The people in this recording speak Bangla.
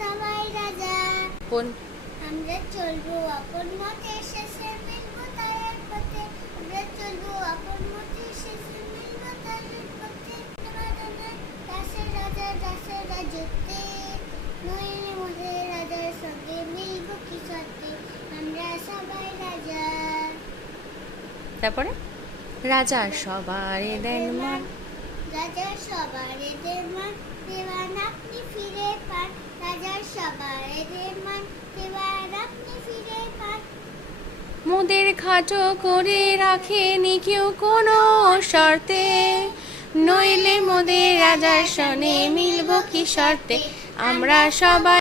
সবাই রাজা। কোন আমরা চলবো আপন মতে, শেষে মিলবো তাদের পথে। আমরা চলবো আপন মতে, শেষে মিলবো তাদের পথে। দাসের রাজা দাসের রাজত্বে, নইলে মোদের রাজার সঙ্গে মিলবো কি সত্যি। আমরা সবাই রাজা। তারপরে রাজা সবার দেন মান, রাজা সবার এদের মান, দেওয়ান আপনি ফিরে পান। রাজা সবার এদের মান, দেওয়ান আপনি ফিরে পান। মোদের খাটো করে রাখেনি কেউ কোনো শর্তে, নইলে মোদের রাজার সনে মিলব কি শর্তে। আমরা সবাই